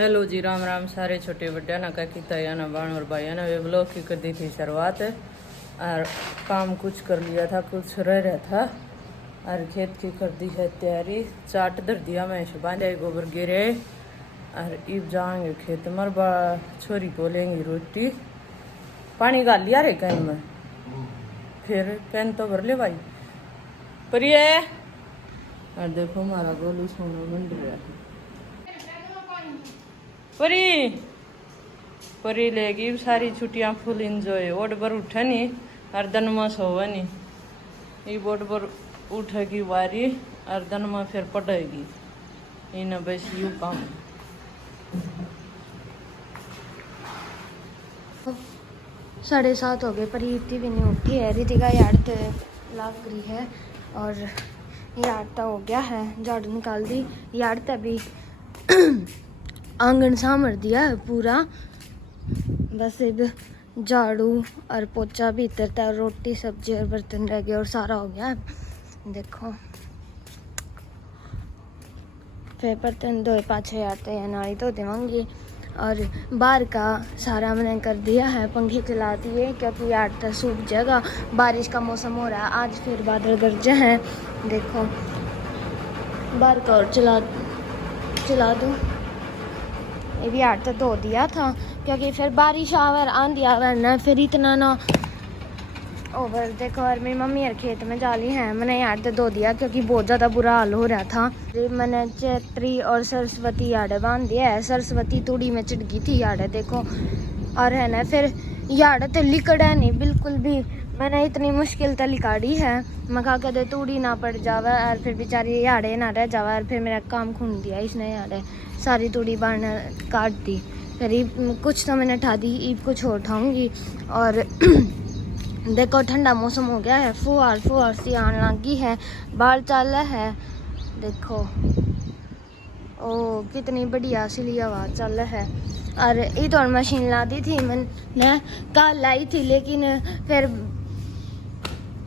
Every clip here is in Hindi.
हेलो जी, राम राम सारे छोटे बड्डा ना का की तया ना बाण और भाइया ना वे ब्लॉग की कर दी थी शुरुआत। और काम कुछ कर लिया था, कुछ रह रहा था और खेत की कर दी है तैयारी। चाट धर दिया मैं सुबह जाए गोबर गिरे और ईब जाएंगे खेत मर बा छोरी को लेंगी रोटी। पानी डाल लिया रे कैन में, फिर कैन तो भर ले भाई पर ये। और देखो हमारा गोलू सोना मंड रहा है। परी परी लेगी सारी छुट्टियां फुल इंजॉय। ओड पर उठा नहीं और दनमा सोवा नहीं, ये बोर्ड पर उठेगी बारी और दनमा फिर पड़ेगी। इन बस यू काम 7:30 हो गए पर इतनी भी नहीं उठी है। रितिका यार तो लाग रही है और यार तो हो गया है, झाड़ू निकाल दी। यार तो अभी आंगन सामर दिया है पूरा, बस अब झाड़ू और पोछा भी इतर था, रोटी सब्जी और बर्तन रह गए और सारा हो गया। देखो फिर बर्तन धोए पाछे आते हैं, नाली तो देवांगी। और बाहर का सारा मैंने कर दिया है, पंखे चला दिए क्योंकि यार तो सूख जाएगा। बारिश का मौसम हो रहा है, आज फिर बादल गरजे हैं। देखो बाहर का और चला दूँ। ये भी यार तो धो दिया था क्योंकि फिर बारिश आवर आंधी आवर ना, फिर इतना ना ओवर। देखो और मेरी मम्मी यार खेत में जाली है, मैंने यार तो धो दिया क्योंकि बहुत ज़्यादा बुरा हाल हो रहा था। मैंने चैत्री और सरस्वती यार्ड बांध दिया है। सरस्वती तूड़ी में चिट गई थी यार्ड, देखो। और है ना फिर यार्ड तो लिकड़ा नहीं बिल्कुल भी, मैंने इतनी मुश्किल तो लिकाड़ी है। मैं कहा कदे तूड़ी ना पड़ जावे और फिर बेचारी यार्डे ना रह जावे। और फिर मेरा काम खून दिया इसने, यार्ड सारी तूड़ी बाढ़ काट दी। फिर कुछ तो मैंने उठा दी, ईब कुछ और उठाऊँगी। और देखो ठंडा मौसम हो गया है, फुहार सी आने लगी है, बाल चल रहा है। देखो ओ कितनी बढ़िया सिली हवा चल रहा है। और ये तो मशीन ला दी थी मैंने, कल लाई थी लेकिन फिर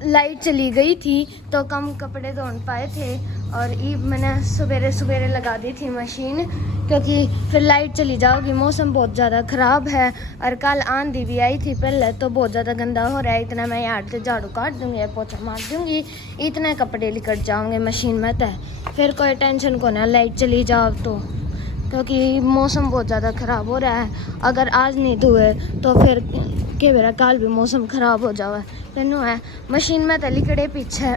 लाइट चली गई थी तो कम कपड़े धोन पाए थे। और ये मैंने सवेरे लगा दी थी मशीन क्योंकि फिर लाइट चली जाओगी। मौसम बहुत ज़्यादा ख़राब है और कल आंधी भी आई थी पहले, तो बहुत ज़्यादा गंदा हो रहा है। इतना मैं यार से झाड़ू काट दूँगी, पोछा मार दूँगी, इतने कपड़े लिकट जाओगे मशीन में तो फिर कोई टेंशन को ना लाइट चली जाओ तो, क्योंकि मौसम बहुत ज़्यादा ख़राब हो रहा है। अगर आज नहीं धोए तो फिर के मेरा कल भी मौसम ख़राब हो जावे। तेनू है मशीन में तो लिकड़े पीछे।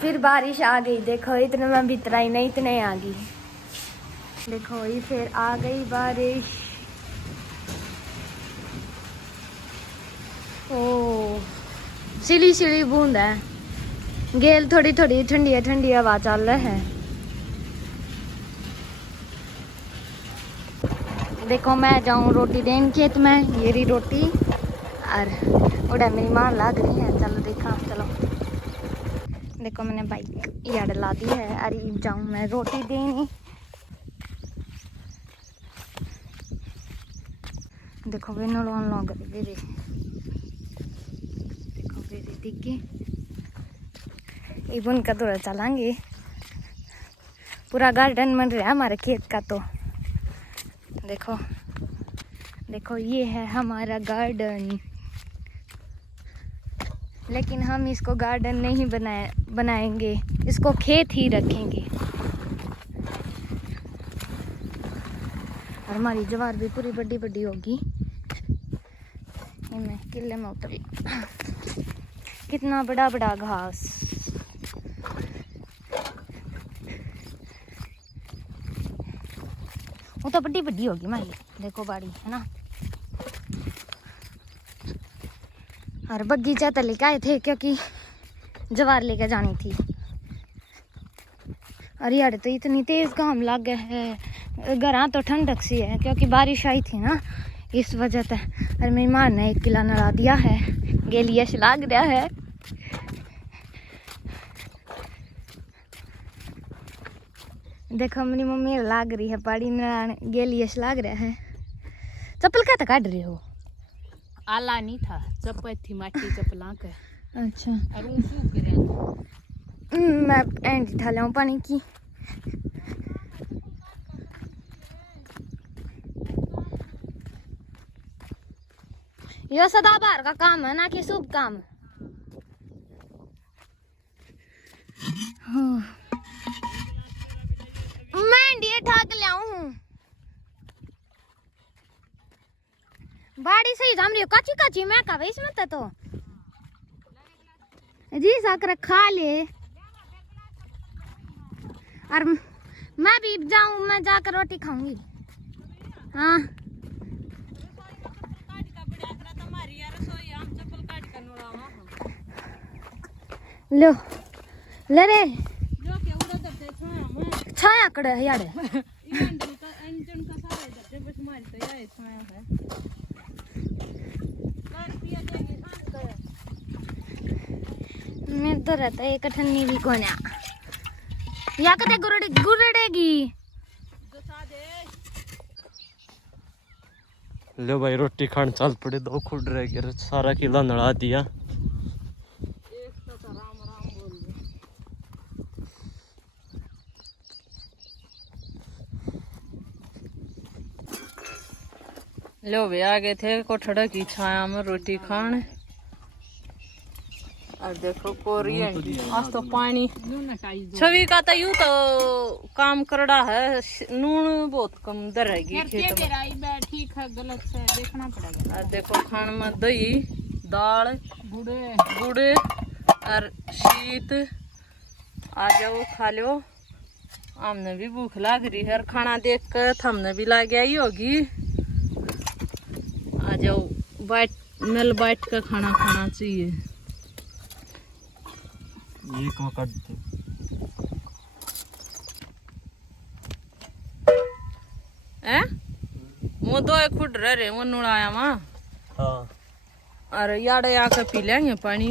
फिर बारिश आ गई, देखो इतने में भीतर आई नहीं, इतने आ गई। देखो ये फिर आ गई बारिश। ओ सिली बूंद है, गेल थोड़ी ठंडी हवा चल रहा है। देखो मैं जाऊँ रोटी देने खेत में, ये रही रोटी और उड़ा मेरी माँ लाग रही है। चलो देखा, चलो देखो मैंने बाइक यार्ड ला दी है। अरे जाऊँ मैं रोटी देने। देखो वे नड़वान लग रही, देखो वे दिखे इबन का दौरा चलाएंगे। पूरा गार्डन बन रहा है हमारे खेत का। तो देखो ये है हमारा गार्डन, लेकिन हम इसको गार्डन नहीं बनाएंगे, इसको खेत ही रखेंगे। और हमारी ज्वार भी पूरी बड़ी होगी। मैं किले में उतरी, कितना बड़ा घास। वो तो बड़ी होगी हमारी, देखो बाड़ी है ना। और बगीचा तो लेके आए थे क्योंकि ज्वार लेके जानी थी। और यार तो इतनी तेज घाम लग गया है, घर तो ठंडक सी है क्योंकि बारिश आई थी ना, इस वजह से। और मेरी माँ ने 1 किला नड़ा दिया है, गेलियस लाग रहा है। देखो मेरी मम्मी लाग रही है पाड़ी नड़ाने, गेलियस लाग रहा है। चप्पल क्या काट रही हो? आला नहीं था, चप्पल थी माटी चप्पला के। अच्छा और ऊँची करे मैं एंड उठा लाऊं पानी की। यो सदाबहार का काम है ना कि शुभ काम। मैं इंडिया ठाक लाऊं बाड़ी सही जाम रही काची काची मैं का इसमें तो जी साकर खा ले। और मैं भी जाऊं, मैं जाकर रोटी खाऊंगी। हाँ लो ले रे छाया कड़े यार मैं तो रहता है कठन्नी भी कोन्या या कते गुरड़ेगी। लो भाई रोटी खान चल पड़े, 2 खुड रह गए, सारा किला नड़ा दिया। लो वे आ गए थे कोठड़ा की छाया में रोटी खान। और देखो कोरी आज तो पानी छवि का तो यूं तो काम करड़ा है, नून बहुत कम दर रहेगी खेत में। ठीक है गलत से देखना पड़ेगा। और देखो खान में दही दाल गुड़ और शीत। आ जाओ खा लो, हमने भी भूख लाग रही है और खाना देख कर हमने भी लाग आई होगी। आ जाओ मिल बैठ कर खाना खाना चाहिए। एक वक्त वो 2 खुड रहे वो नुड़ाया वहाँ। हाँ और याड़े आकर पी लेंगे पानी।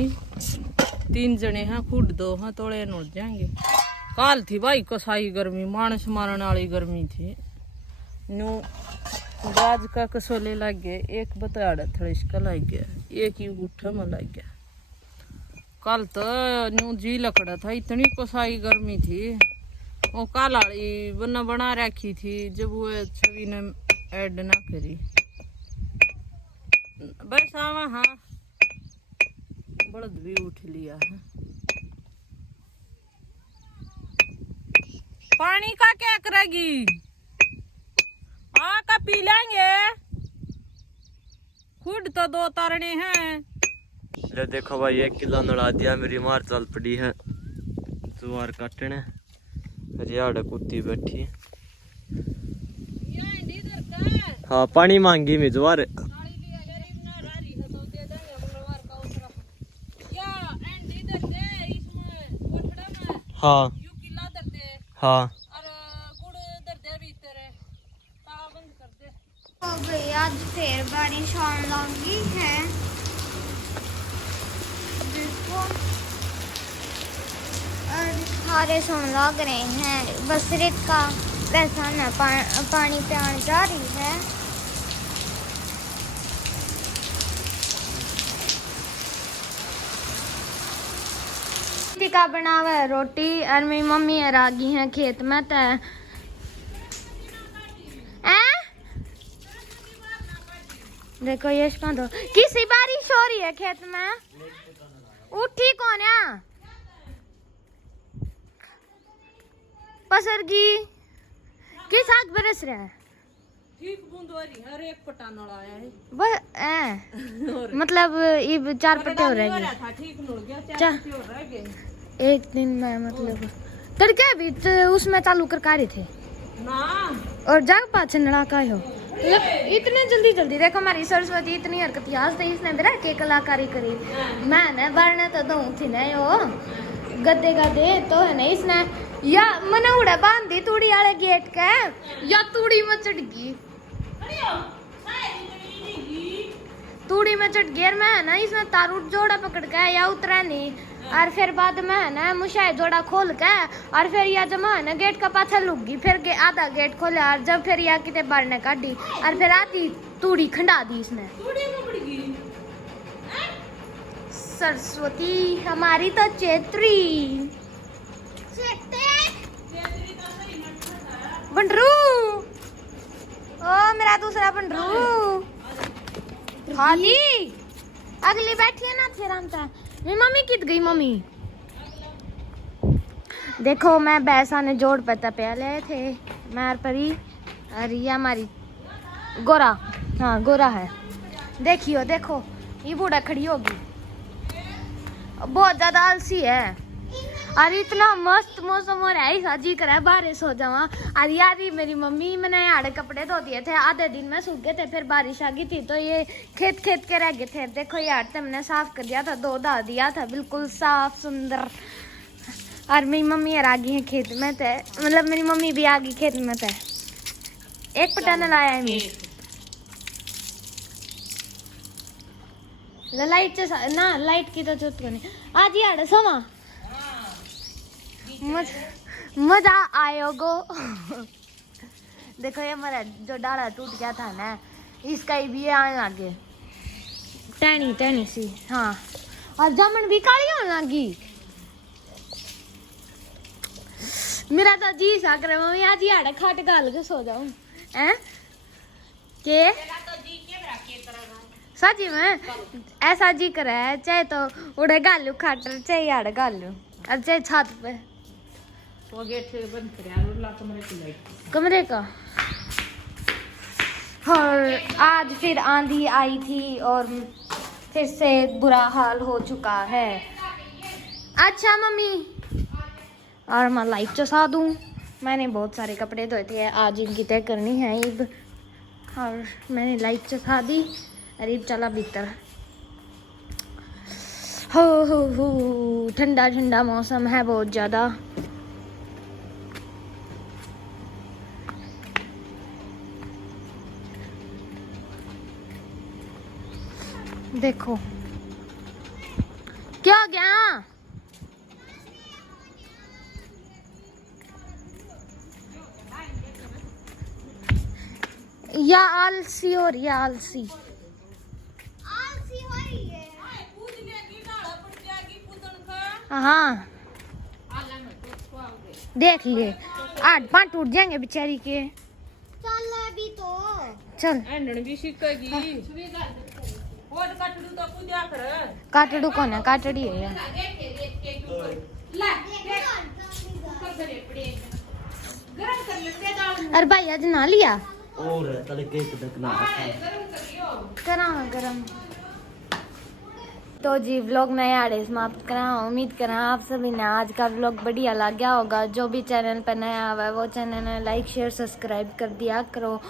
3 जने हैं, खुड 2 हैं, थोड़े नुड़ जाएंगे। काल थी भाई कसाई गर्मी, मानस मारने वाली गर्मी थी। नू गाज का कसोले लग गए, एक बताड़ा थड़िश का लग गया, एक ही गुठा में लग गया। कल तो न्यू जी लकड़ा था, इतनी कसाई गर्मी थी। वो कालाड़ी बना रखी थी, जब वो छवि ने ऐड ना करी। बस हाँ बड़द भी उठ लिया है। पानी का क्या करेगी? का पी लेंगे, खुद तो 2 तारने हैं। ले देखो भाई 1 किला नड़ा दिया, मेरी मार चल पड़ी है जुआर काटने। हरियाड़ा कुत्ती बैठी। हाँ पानी मांगी मैं जुआर। हाँ हाँ आज फिर बारिश होने लगी है। देखो और सारे सोन लग रहे हैं, बस रेत का पैसा न पानी पियान जा रही है। का बनावा है रोटी और मेरी मम्मी है रागी है खेत में। तो देखो यश दो किसी बारिश हो रही है खेत में। उठी कौन है पसर की किस आग बरस रहा है? ठीक बूंद हो रही है, हर एक पटा नड़ाया है बस मतलब ये 4 पट्टे हो रहे हैं। ठीक नड़ गया, 4 पट्टे हो रह गए एक दिन में। मतलब तड़के भी तो उसमें चालू कर रहे थे ना, और जाग पाछे नड़ा का हो इतने जल्दी। देखो हमारी सरस्वती इतनी हरकत आज तो इसने मेरा के कलाकारी करी। मैं न बढ़ने तो दूं थी न यो गद्दे तो है न इसने या मने उड़ा बांध दी तूड़ी वाले गेट के, या तूड़ी में चढ़ गई। तूड़ी में चढ़ गई मैं है ना इसमें तारू जोड़ा पकड़ के या उतरा नहीं। और फिर बाद में है ना मुशाई जोड़ा खोल के और फिर या जमा है ना गेट का पाछा लुक गई। फिर आधा गेट खोला और जब फिर या किते बाहर ने काटी और फिर आती तूड़ी खंडा दी इसने। सरस्वती हमारी तो चेत्री बंडरू। ओ मेरा दूसरा बंडरू हादी अगली बैठी है ना थे रामता मेरी मम्मी कित गई मम्मी देखो मैं बैसा ने जोड़ पता पे ले थे मार परी और ये हमारी गोरा हाँ गोरा है देखियो देखो ये बूढ़ा खड़ी होगी बहुत ज्यादा आलसी है और इतना मस्त मौसम हो रहा है ऐसा जी कर रहा है बारिश हो जावा और यार ये मेरी मम्मी मैंने आड़े कपड़े धो दिए थे आधे दिन में सूख गए थे फिर बारिश आ गई थी तो ये खेत खेत के रह गए थे देखो यार हमने साफ कर दिया था धो धा दिया था बिल्कुल साफ सुंदर और मेरी मम्मी यार आ गई है खेत में थे मतलब मेरी मम्मी भी आ गई खेत में थे एक पटाना लाया है मैं लाइट ना लाइट की तो जरूरत नहीं आज यार सोमा मजा आयोगो देखो ये मेरा जो डाला टूट गया था ना इसका ही भी आने लगे टहनी टहनी सी हाँ और जामुन भी काली होने लगी मेरा तो जी सा करे मम्मी आज यार खाट गाल के सो जाऊं हैं के सची में ऐसा जी करे है चाहे तो उड़े गालू खाटर चाहे यार गालू और चाहे छत पे वो गेट से बंद कर यार उल्ला कमरे की लाइट कमरे का और आज फिर आंधी आई थी और फिर से बुरा हाल हो चुका है अच्छा मम्मी और मैं लाइट चसा दूँ मैंने बहुत सारे कपड़े धोए थे आज इनकी तय करनी है ईब और मैंने लाइट चसा दी और ईब चला भीतर हो ठंडा ठंडा मौसम है बहुत ज़्यादा देखो क्या हो गया या आलसी हो रही है आलसी हो रही है हाँ देख ले 8-5 टूट जाएंगे बेचारी के चल अभी तो चल एंडन भी सीखेगी और काटड़ू तो पूजा कर काटड़ू कौन है काटड़ी है यार अरे भाई आज ना लिया और तड़के दकना करा गरम तो जी व्लॉग मैं यार समाप्त करा उम्मीद करा आप सभी ने आज का व्लॉग बढ़िया लग गया होगा जो भी चैनल पर नया हुआ है वो चैनल लाइक शेयर सब्सक्राइब कर दिया करो